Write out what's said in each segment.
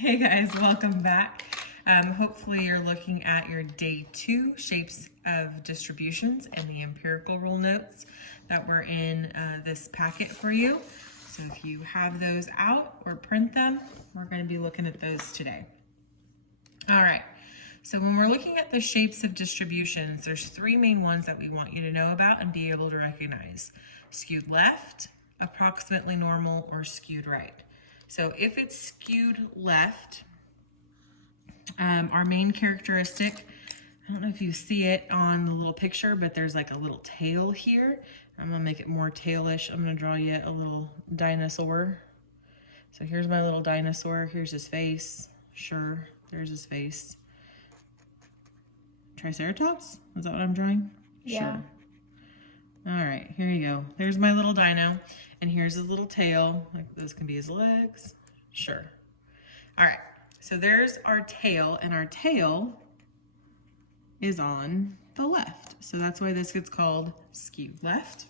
Hey guys, welcome back. Hopefully you're looking at your day 2 shapes of distributions and the empirical rule notes that were in this packet for you. So if you have those out or print them, we're going to be looking at those today. All right, so when we're looking at the shapes of distributions, there's 3 main ones that we want you to know about and be able to recognize. Skewed left, approximately normal, or skewed right. So if it's skewed left, our main characteristic, I don't know if you see it on the little picture, but there's like a little tail here. I'm gonna make it more tailish. I'm gonna draw you a little dinosaur. So here's my little dinosaur. Here's his face. Sure, there's his face. Triceratops? Is that what I'm drawing? Yeah. Sure. All right, here you go. There's my little dino, and here's his little tail. Like those can be his legs. Sure. All right, so there's our tail, and our tail is on the left. So that's why this gets called skewed left.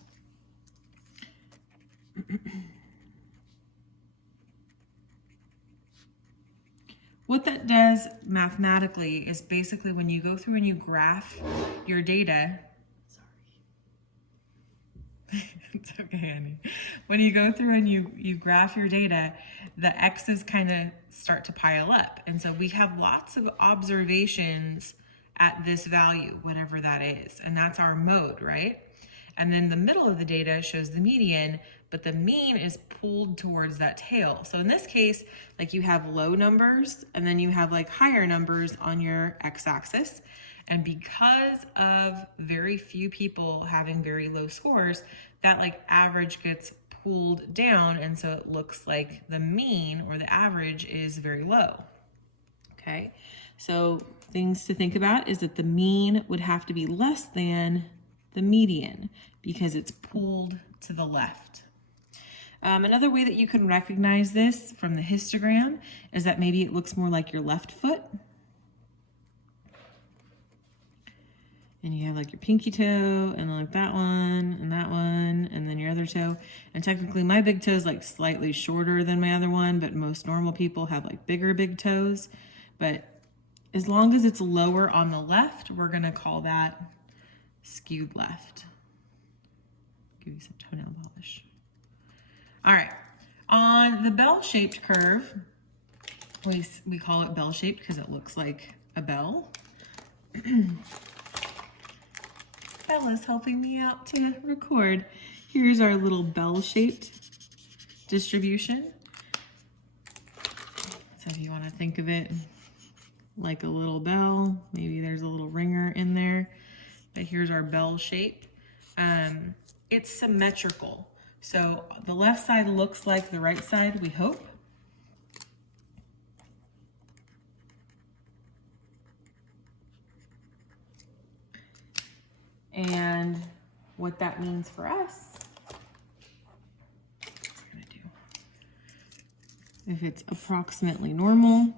What that does mathematically is basically when you go through and you graph your data, it's okay, Annie. When you go through and you graph your data, the X's kind of start to pile up. And so we have lots of observations at this value, whatever that is. And that's our mode, right? And then the middle of the data shows the median, but the mean is pulled towards that tail. So in this case, like you have low numbers and then you have like higher numbers on your x-axis. And because of very few people having very low scores, that like average gets pulled down. And so it looks like the mean or the average is very low. Okay. So things to think about is that the mean would have to be less than the median because it's pulled to the left. Another way that you can recognize this from the histogram is that maybe it looks more like your left foot. And you have like your pinky toe and like that one and then your other toe. And technically my big toe is like slightly shorter than my other one, but most normal people have like bigger big toes. But as long as it's lower on the left, we're gonna call that skewed left. Give you some toenail polish. All right, on the bell-shaped curve, we call it bell-shaped because it looks like a bell. Bella's helping me out to record. Here's our little bell-shaped distribution. So if you want to think of it like a little bell, maybe there's a little ringer in there, but here's our bell shape. It's symmetrical. So the left side looks like the right side, we hope. And what that means for us, if it's approximately normal,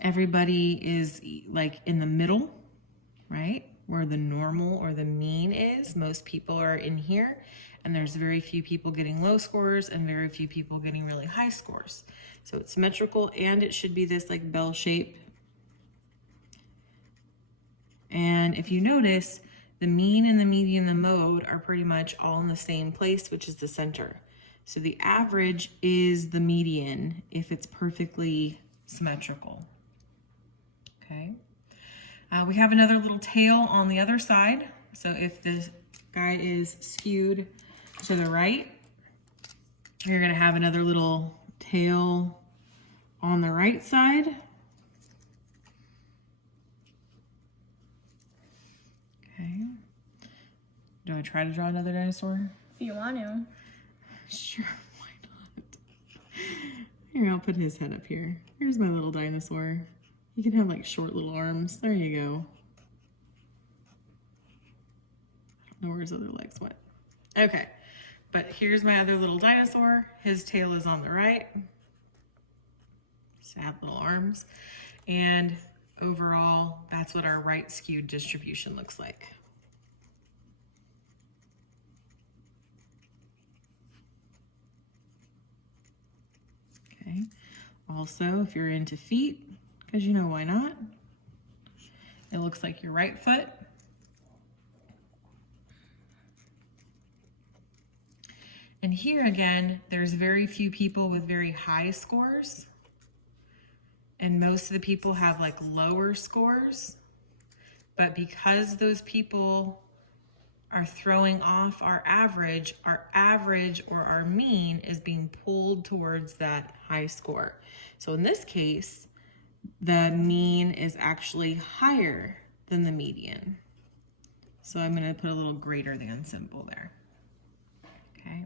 everybody is like in the middle, right? Where the normal or the mean is. Most people are in here, and there's very few people getting low scores and very few people getting really high scores. So it's symmetrical, and it should be this like bell shape. And if you notice, the mean and the median and the mode are pretty much all in the same place, which is the center. So the average is the median if it's perfectly symmetrical. Okay. We have another little tail on the other side. So if this guy is skewed to the right, you're gonna have another little tail on the right side. Okay. Do I try to draw another dinosaur? If you want to. Sure, why not? Here, I'll put his head up here. Here's my little dinosaur. You can have like short little arms. There you go. I don't know where his other legs went. Okay, but here's my other little dinosaur. His tail is on the right. Sad little arms. And overall, that's what our right skewed distribution looks like. Okay. Also, if you're into feet, because you know why not, it looks like your right foot. And here again, there's very few people with very high scores. And most of the people have like lower scores. But because those people are throwing off our average or our mean is being pulled towards that high score. So in this case, the mean is actually higher than the median. So I'm going to put a little greater than symbol there. Okay.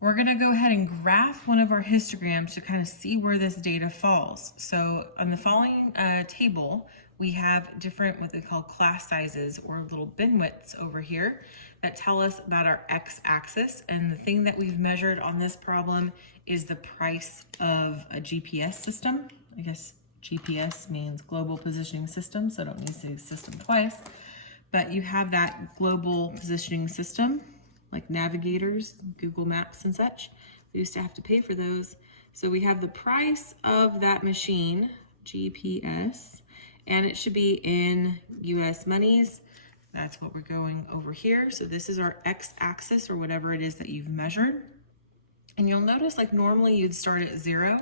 We're going to go ahead and graph one of our histograms to kind of see where this data falls. So on the following table, we have different what they call class sizes or little bin widths over here that tell us about our x-axis. And the thing that we've measured on this problem is the price of a GPS system. I guess GPS means global positioning system, so I don't need to say system twice. But you have that global positioning system, like navigators, Google Maps and such. We used to have to pay for those. So we have the price of that machine, GPS, and it should be in US monies. That's what we're going over here. So this is our x-axis or whatever it is that you've measured. And you'll notice like normally you'd start at 0,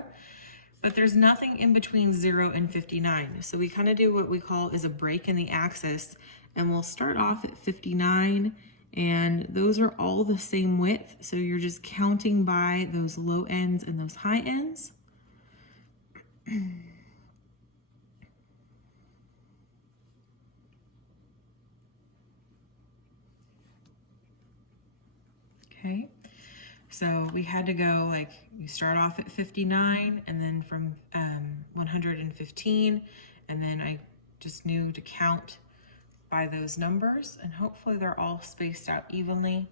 but there's nothing in between 0 and 59. So we kind of do what we call is a break in the axis, and we'll start off at 59, and those are all the same width. So you're just counting by those low ends and those high ends. Okay, so we had to go like, you start off at 59 and then from 115, and then I just knew to count by those numbers, and hopefully they're all spaced out evenly.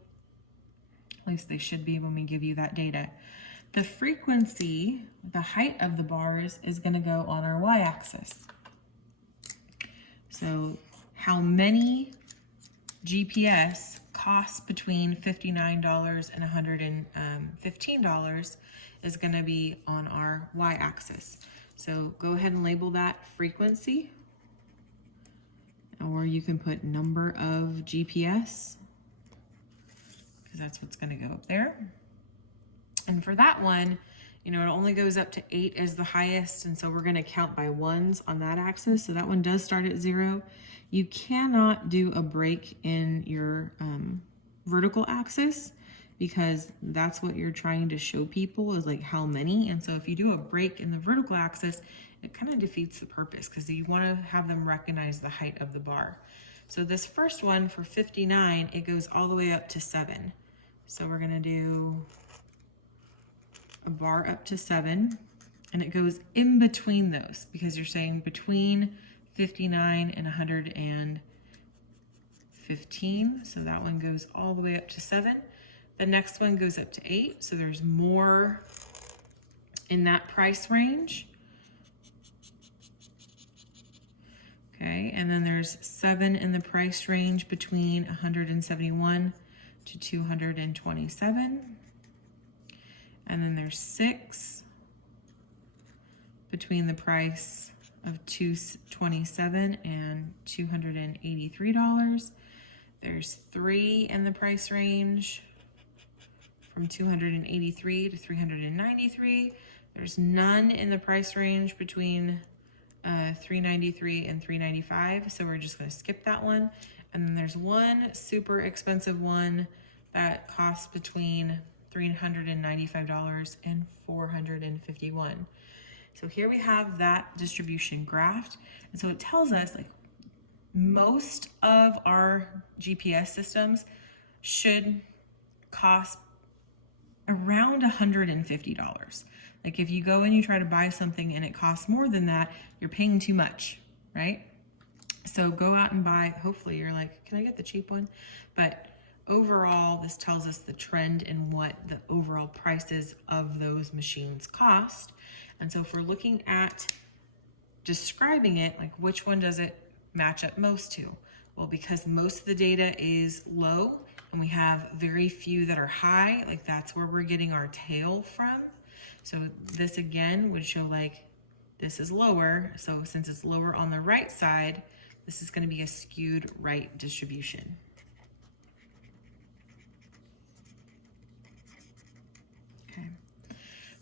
At least they should be when we give you that data. The frequency, the height of the bars, is going to go on our y-axis. So how many GPS costs between $59 and $115 is going to be on our y-axis. So go ahead and label that frequency, or you can put number of GPS, because that's what's going to go up there. And for that one, you know, it only goes up to 8 as the highest, and so we're going to count by ones on that axis. So that one does start at 0. You cannot do a break in your vertical axis, because that's what you're trying to show people is like how many. And so if you do a break in the vertical axis, it kind of defeats the purpose, because you want to have them recognize the height of the bar. So this first one for 59, it goes all the way up to 7. So we're going to do a bar up to 7, and it goes in between those, because you're saying between 59 and 115. So that one goes all the way up to 7. The next one goes up to 8. So there's more in that price range. Okay, and then there's 7 in the price range between 171 to 227. And then there's 6 between the price of $227 and $283. There's 3 in the price range from 283 to 393. There's none in the price range between 393 and 395, so we're just going to skip that one. And then there's one super expensive one that costs between $395 and $451. So here we have that distribution graphed, and so it tells us like most of our GPS systems should cost around $150. Like if you go and you try to buy something and it costs more than that, you're paying too much, right? So go out and buy, hopefully you're like, can I get the cheap one? But overall, this tells us the trend in what the overall prices of those machines cost. And so if we're looking at describing it, like which one does it match up most to? Well, because most of the data is low and we have very few that are high, like that's where we're getting our tail from. So this again would show like this is lower. So since it's lower on the right side, this is going to be a skewed right distribution. Okay.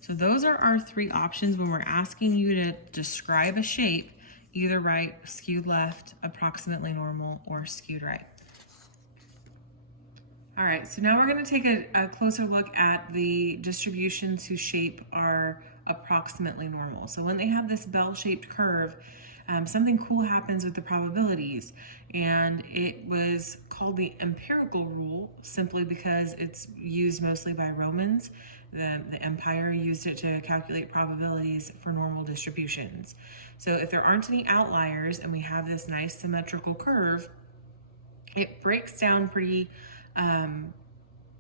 So those are our three options when we're asking you to describe a shape, either right, skewed left, approximately normal, or skewed right. All right, so now we're going to take a closer look at the distributions whose shape are approximately normal. So when they have this bell-shaped curve, something cool happens with the probabilities, and it was called the empirical rule simply because it's used mostly by Romans. The empire used it to calculate probabilities for normal distributions. So if there aren't any outliers and we have this nice symmetrical curve, it breaks down pretty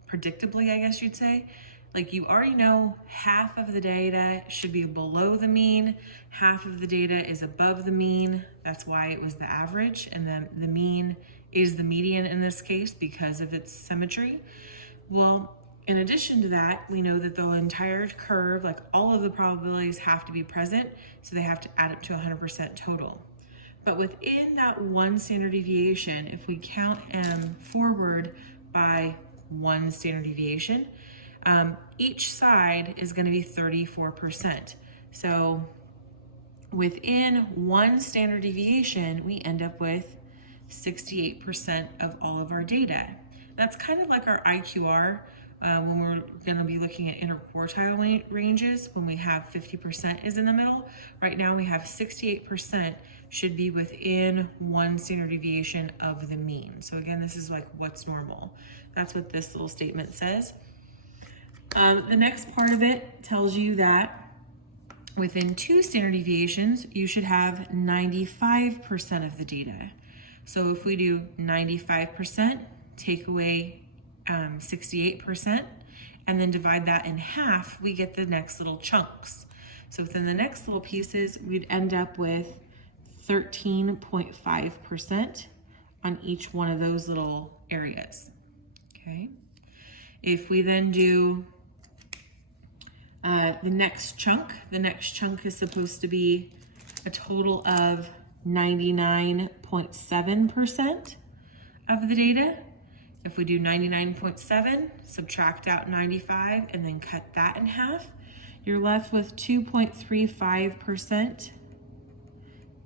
predictably, I guess you'd say. Like you already know half of the data should be below the mean, half of the data is above the mean. That's why it was the average, and then the mean is the median in this case because of its symmetry. Well, in addition to that, we know that the entire curve, like all of the probabilities have to be present, so they have to add up to 100% total. But within that one standard deviation, if we count M forward by one standard deviation, each side is going to be 34%. So within one standard deviation, we end up with 68% of all of our data. That's kind of like our IQR when we're going to be looking at interquartile ranges when we have 50% is in the middle. Right now we have 68% should be within one standard deviation of the mean. So again, this is like what's normal. That's what this little statement says. The next part of it tells you that within two standard deviations, you should have 95% of the data. So if we do 95%, take away 68%, and then divide that in half, we get the next little chunks. So within the next little pieces, we'd end up with 13.5% on each one of those little areas. Okay. If we then do the next chunk is supposed to be a total of 99.7% of the data. If we do 99.7, subtract out 95, and then cut that in half, you're left with 2.35%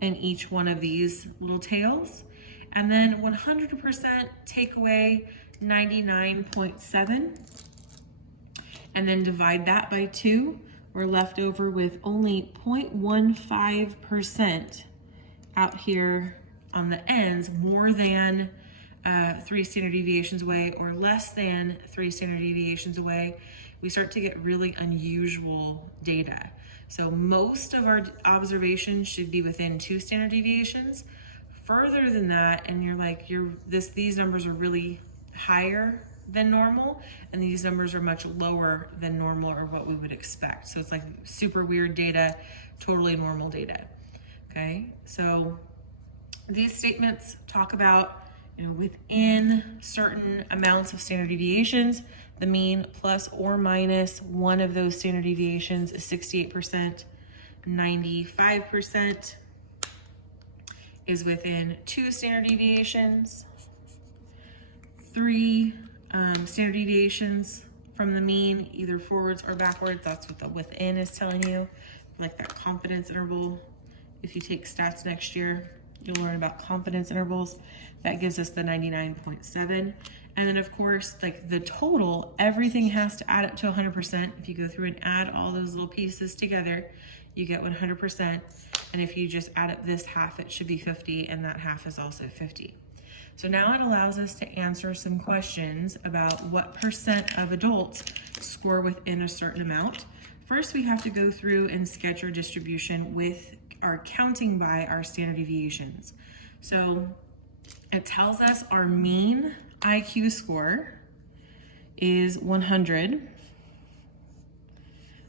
in each one of these little tails. And then 100% take away 99.7, and then divide that by 2. We're left over with only 0.15% out here on the ends, more than 3 standard deviations away or less than 3 standard deviations away. We start to get really unusual data. So most of our observations should be within 2 standard deviations. Further than that, and you're like, these numbers are really higher than normal, and these numbers are much lower than normal or what we would expect. So it's like super weird data, totally normal data. Okay, so these statements talk about, within certain amounts of standard deviations, the mean plus or minus one of those standard deviations is 68%, 95% is within 2 standard deviations, 3 standard deviations from the mean, either forwards or backwards. That's what the within is telling you, like that confidence interval. If you take stats next year, you'll learn about confidence intervals. That gives us the 99.7. And then of course, like the total, everything has to add up to 100%. If you go through and add all those little pieces together, you get 100%. And if you just add up this half, it should be 50, and that half is also 50. So now it allows us to answer some questions about what percent of adults score within a certain amount. First, we have to go through and sketch our distribution with our counting by our standard deviations. So it tells us our mean IQ score is 100.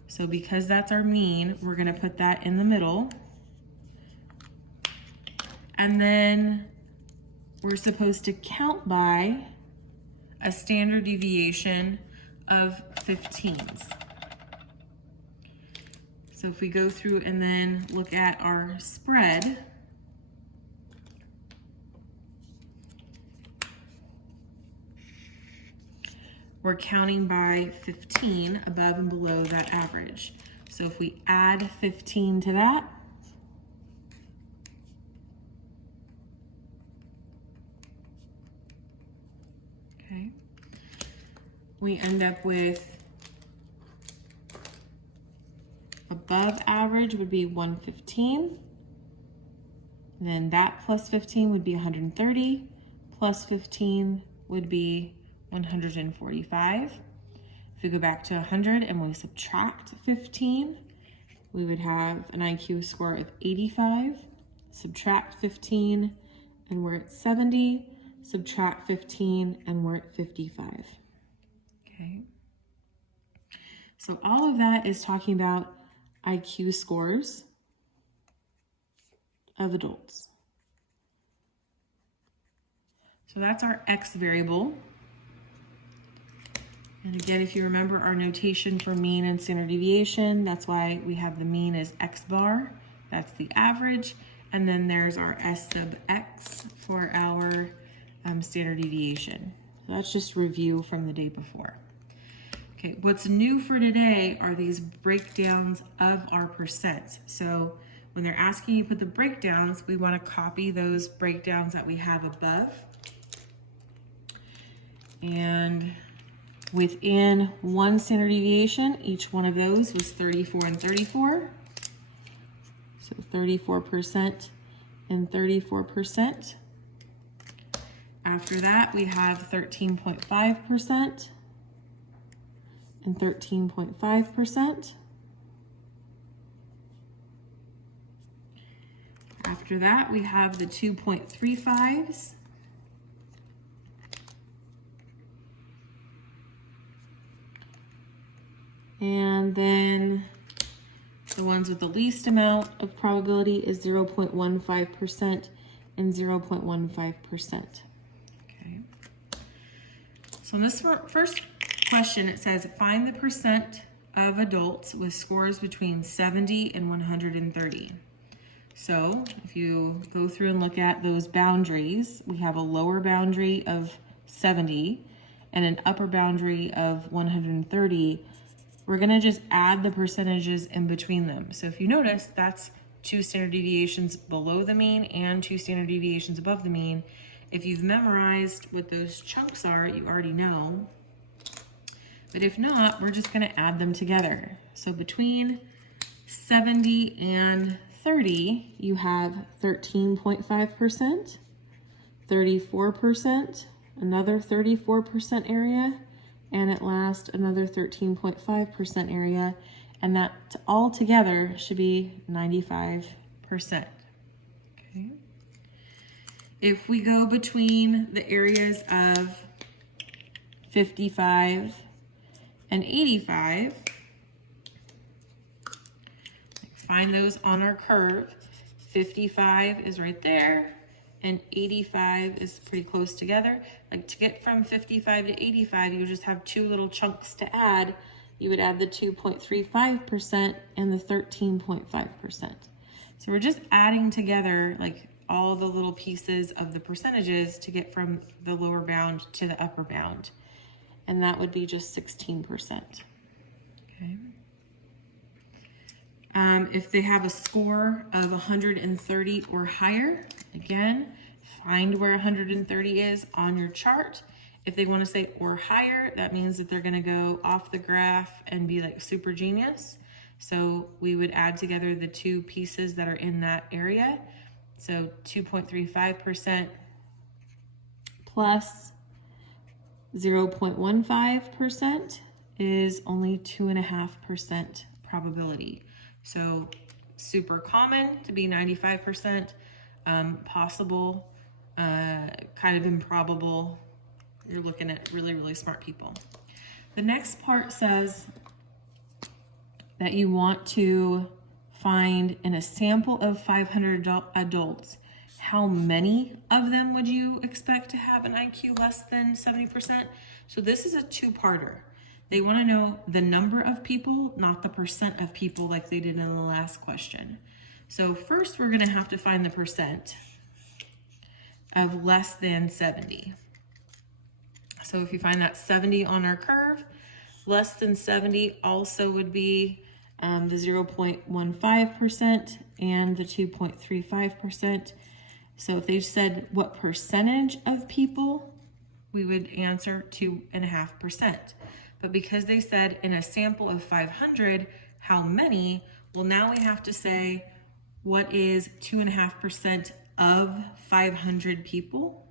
So because that's our mean, we're gonna put that in the middle. And then we're supposed to count by a standard deviation of 15s. So if we go through and then look at our spread, we're counting by 15 above and below that average. So if we add 15 to that, okay, we end up with above average would be 115. And then that plus 15 would be 130. Plus 15 would be 145. If we go back to 100 and we subtract 15, we would have an IQ score of 85. Subtract 15 and we're at 70. Subtract 15 and we're at 55. Okay. So all of that is talking about IQ scores of adults. So that's our X variable. And again, if you remember our notation for mean and standard deviation, that's why we have the mean as X bar. That's the average. And then there's our S sub X for our standard deviation. So that's just review from the day before. Okay, what's new for today are these breakdowns of our percents. So when they're asking you to put the breakdowns, we want to copy those breakdowns that we have above. And within one standard deviation, each one of those was 34 and 34. So 34% and 34%. After that, we have 13.5%. and 13.5%. After that, we have the 2.35s. And then the ones with the least amount of probability is 0.15% and 0.15%. Okay. So in this first question, it says find the percent of adults with scores between 70 and 130. So if you go through and look at those boundaries, we have a lower boundary of 70 and an upper boundary of 130. We're going to just add the percentages in between them. So if you notice, that's 2 standard deviations below the mean and 2 standard deviations above the mean. If you've memorized what those chunks are, you already know. But if not, we're just going to add them together. So between 70 and 30, you have 13.5%, 34%, another 34% area, and at last another 13.5% area, and that all together should be 95%. Okay. If we go between the areas of 55 and 85, find those on our curve. 55 is right there, and 85 is pretty close together. Like to get from 55 to 85, you just have 2 little chunks to add. You would add the 2.35% and the 13.5%. So we're just adding together like all the little pieces of the percentages to get from the lower bound to the upper bound. And that would be just 16%. Okay. If they have a score of 130 or higher, again, find where 130 is on your chart. If they want to say or higher, that means that they're going to go off the graph and be like super genius. So we would add together the 2 pieces that are in that area. So 2.35% plus 0.15% is only 2.5% probability. So super common to be 95%, possible, kind of improbable. You're looking at really, really smart people. The next part says that you want to find in a sample of 500 adults, how many of them would you expect to have an IQ less than 70%? So this is a 2-parter. They want to know the number of people, not the percent of people like they did in the last question. So first we're going to have to find the percent of less than 70. So if you find that 70 on our curve, less than 70 also would be the 0.15% and the 2.35%. So if they said what percentage of people, we would answer 2.5%. But because they said in a sample of 500, how many? Well, now we have to say what is 2.5% of 500 people.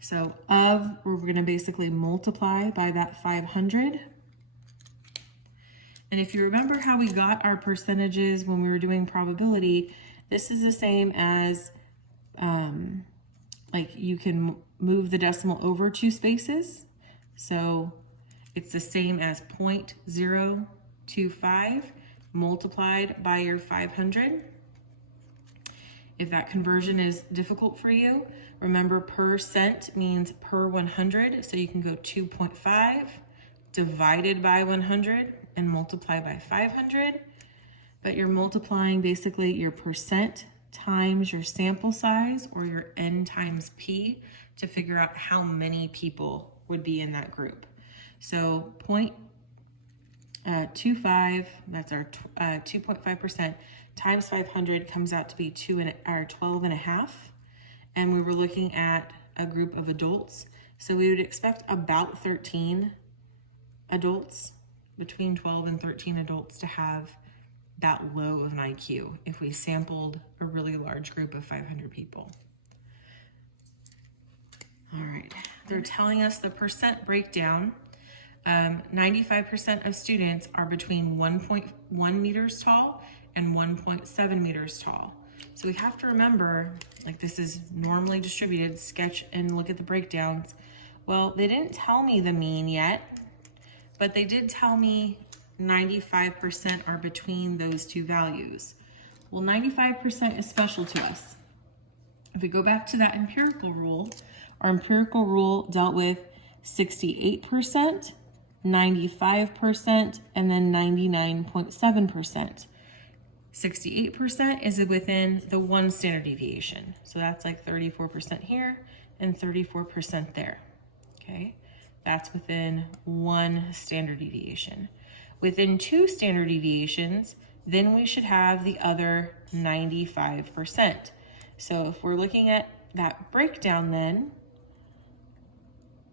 So we're going to basically multiply by that 500. And if you remember how we got our percentages when we were doing probability, this is the same as, like you can move the decimal over 2 spaces. So it's the same as 0.025 multiplied by your 500. If that conversion is difficult for you, remember percent means per 100. So you can go 2.5 divided by 100 and multiply by 500. But you're multiplying basically your percent times your sample size, or your n times p, to figure out how many people would be in that group. So 0.25, that's our 2.5%, times 500 comes out to be 12.5. And we were looking at a group of adults. So we would expect about 13 adults, between 12 and 13 adults, to have that low of an IQ if we sampled a really large group of 500 people. All right, they're telling us the percent breakdown. 95% of students are between 1.1 meters tall and 1.7 meters tall. So we have to remember, like, this is normally distributed, sketch and look at the breakdowns. Well, they didn't tell me the mean yet, but they did tell me 95% are between those two values. Well, 95% is special to us. If we go back to that empirical rule, our empirical rule dealt with 68%, 95%, and then 99.7%. 68% is within the 1 standard deviation. So that's like 34% here and 34% there, okay? That's within 1 standard deviation. Within 2 standard deviations, then we should have the other 95%. So if we're looking at that breakdown, then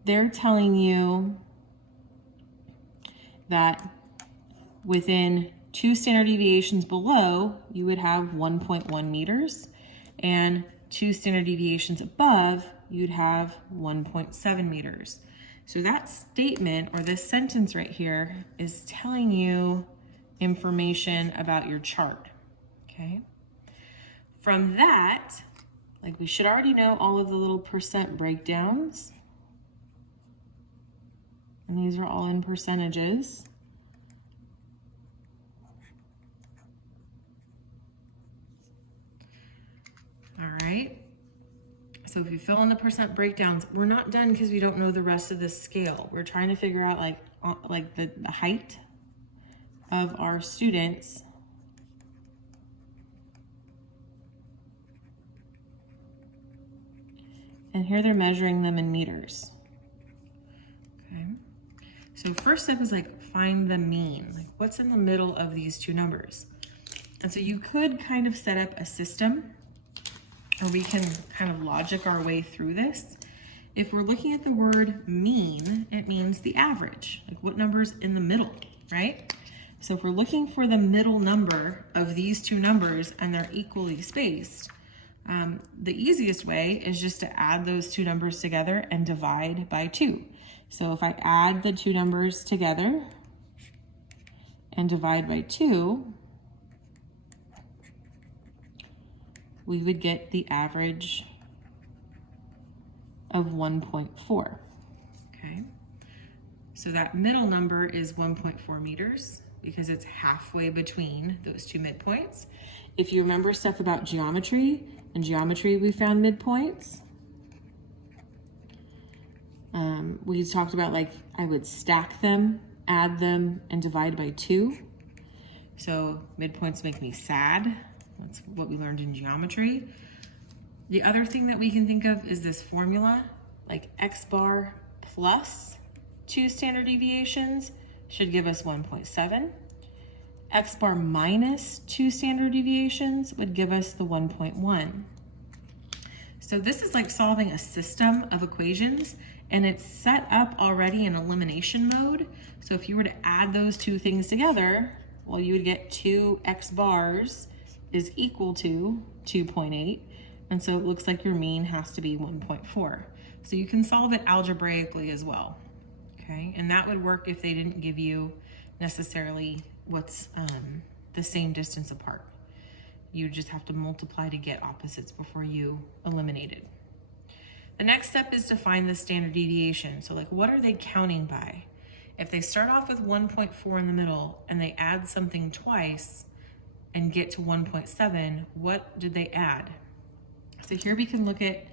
they're telling you that within 2 standard deviations below, you would have 1.1 meters, and 2 standard deviations above, you'd have 1.7 meters. So that statement, or this sentence right here, is telling you information about your chart, okay? From that, like, we should already know all of the little percent breakdowns. And these are all in percentages. All right. So if you fill in the percent breakdowns, we're not done because we don't know the rest of the scale. We're trying to figure out like the height of our students. And here they're measuring them in meters. Okay. So first step is like find the mean. Like, what's in the middle of these two numbers? And so you could kind of set up a system, or we can kind of logic our way through this. If we're looking at the word mean, it means the average, like what number's in the middle, right? So if we're looking for the middle number of these two numbers and they're equally spaced, the easiest way is just to add those two numbers together and divide by 2. So if I add the two numbers together and divide by 2, we would get the average of 1.4, okay? So that middle number is 1.4 meters because it's halfway between those two midpoints. If you remember stuff about geometry, in geometry we found midpoints. We talked about, like, I would stack them, add them, and divide by 2. So midpoints make me sad. That's what we learned in geometry. The other thing that we can think of is this formula, like x bar plus 2 standard deviations should give us 1.7. X bar minus 2 standard deviations would give us the 1.1. So this is like solving a system of equations, and it's set up already in elimination mode. So if you were to add those two things together, well, you would get 2 x bars is equal to 2.8. And so it looks like your mean has to be 1.4. So you can solve it algebraically as well, okay? And that would work if they didn't give you necessarily what's the same distance apart. You just have to multiply to get opposites before you eliminate it. The next step is to find the standard deviation. So, like, what are they counting by? If they start off with 1.4 in the middle and they add something twice and get to 1.7, what did they add? So here we can look at,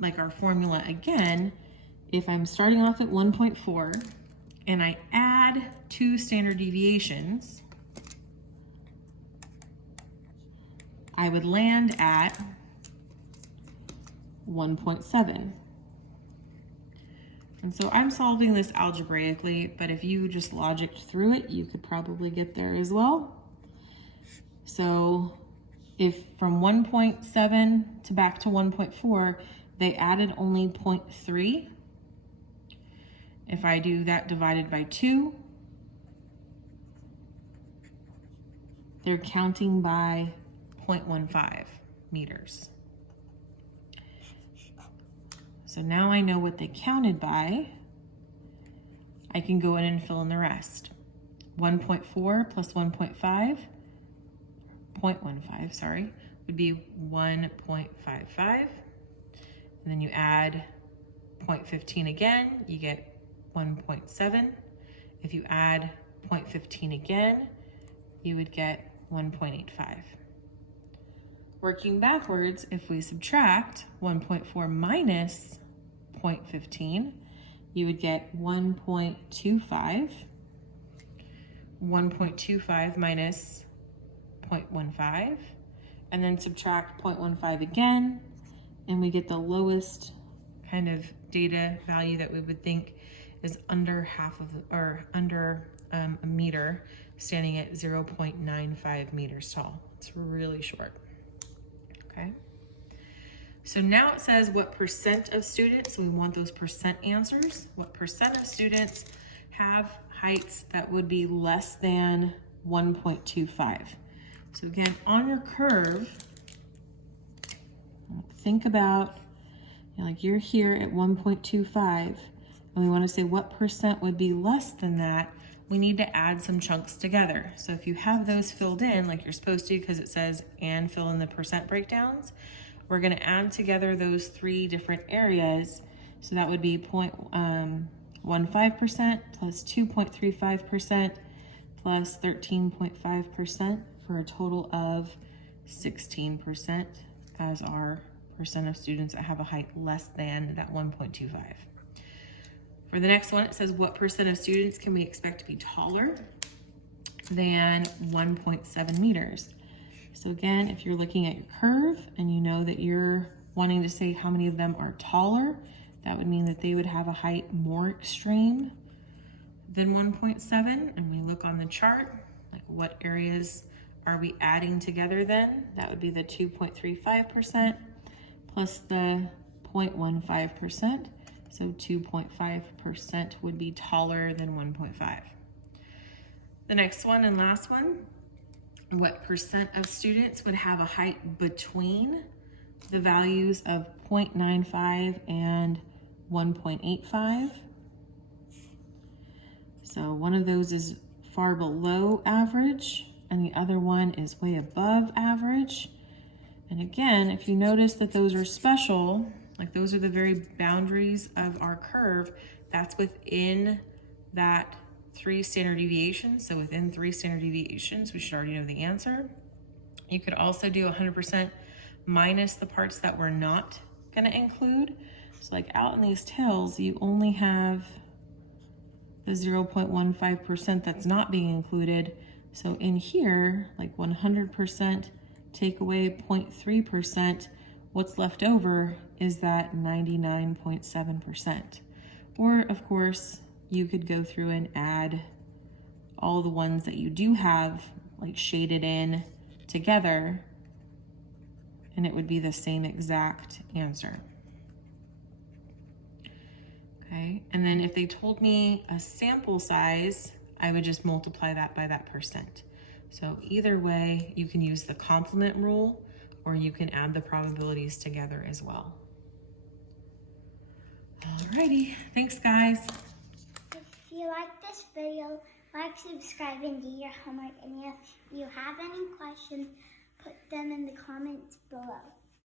like, our formula again. If I'm starting off at 1.4 and I add 2 standard deviations, I would land at 1.7. And so I'm solving this algebraically, but if you just logicked through it, you could probably get there as well. So if from 1.7 to back to 1.4, they added only 0.3. If I do that divided by 2, they're counting by 0.15 meters. So now I know what they counted by. I can go in and fill in the rest. 1.4 plus 1.5, 0.15, sorry, would be 1.55. And then you add 0.15 again, you get 1.7. If you add 0.15 again, you would get 1.85. Working backwards, if we subtract 1.4 minus 0.15, you would get 1.25. 1.25 minus 0.15, and then subtract 0.15 again, and we get the lowest kind of data value that we would think is under half of, or under a meter, standing at 0.95 meters tall. It's really short. Okay, so now it says what percent of students, so we want those percent answers, what percent of students have heights that would be less than 1.25. So again, on your curve, think about, you know, like you're here at 1.25, and we want to say what percent would be less than that. We need to add some chunks together. So if you have those filled in like you're supposed to, because it says and fill in the percent breakdowns, we're going to add together those 3 different areas. So that would be 0.15% plus 2.35% plus 13.5% for a total of 16% as our percent of students that have a height less than that 1.25. For the next one, it says what percent of students can we expect to be taller than 1.7 meters? So again, if you're looking at your curve and you know that you're wanting to say how many of them are taller, that would mean that they would have a height more extreme than 1.7. And we look on the chart, like what areas are we adding together then? That would be the 2.35% plus the 0.15%. So 2.5% would be taller than 1.5. The next one and last one, what percent of students would have a height between the values of 0.95 and 1.85? So one of those is far below average, and the other one is way above average. And again, if you notice that those are special, like those are the very boundaries of our curve, that's within that 3 standard deviations. So within 3 standard deviations, we should already know the answer. You could also do 100% minus the parts that we're not going to include. So like out in these tails, you only have the 0.15% that's not being included. So in here, like 100% take away 0.3%, what's left over is that 99.7%. Or of course, you could go through and add all the ones that you do have like shaded in together, and it would be the same exact answer. Okay, and then if they told me a sample size, I would just multiply that by that percent. So either way, you can use the complement rule, or you can add the probabilities together as well. Alrighty, thanks guys. If you like this video, like, subscribe, and do your homework. And if you have any questions, put them in the comments below.